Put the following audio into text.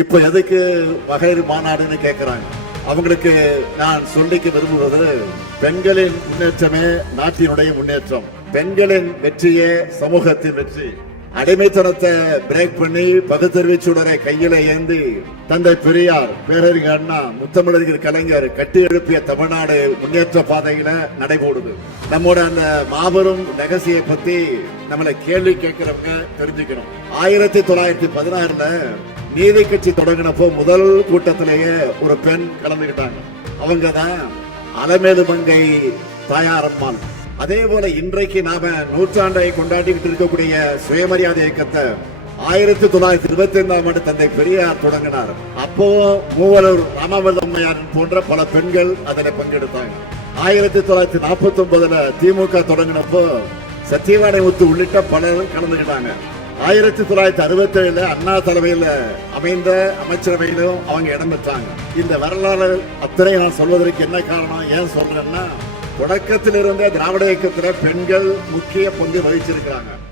இப்ப எதுக்கு மகளிர் மாநாடுன்னு கேட்கிறாங்க. அவங்களுக்கு நான் சொல்லிக்க விரும்புவது, பெண்களின் முன்னேற்றமே நாட்டினுடைய முன்னேற்றம். பெண்களின் வெற்றியே சமூகத்தின் வெற்றி. அடிமைத்தனத்தை பிரேக் பண்ணி பகுத்தறிவு சுடரை கையில ஏந்தி தந்தை பெரியார், பேரறிஞர் அண்ணா, முத்தமிழறிஞர் கலைஞர் கட்டி எழுப்பிய தமிழ்நாடு முன்னேற்ற பாதையில நடைபோடுது. நம்மோட அந்த மாபெரும் லெகசியை பத்தி நம்மளை கேள்வி கேட்கிறவங்க தெரிஞ்சுக்கணும். 1916 நீதி கட்சி தொடங்கினப்போ முதல் கூட்டத்திலேயே ஒரு பெண் கலந்துகிட்டாங்க. அவங்க தான் அலமேலு மங்கை தாயாரம்மாள். அதே போல இன்றைக்கு நாம நூற்றாண்டை கொண்டாடிக்கிட்டு இருக்கக்கூடிய சுயமரியாதை இயக்கத்தை 1925 தந்தை பெரியார் தொடங்கினார். அப்போ மூவலூர் ராமாவல்லம்மையார் போன்ற பல பெண்கள் அதில் பங்கெடுத்தாங்க. 1949 திமுக தொடங்கினப்போ சத்தியவாடை முத்து உள்ளிட்ட பலரும் கலந்துகிட்டாங்க. 1967 அண்ணா தலைமையில் அமைந்த அமைச்சரவையிலும் அவங்க இடம் பெற்றாங்க. இந்த வரலாறு அத்தனை நான் சொல்வதற்கு என்ன காரணம், ஏன் சொல்றேன்னா, தொடக்கத்திலிருந்தே திராவிட இயக்கத்தில் பெண்கள் முக்கிய பங்கு வகிச்சிருக்கிறாங்க.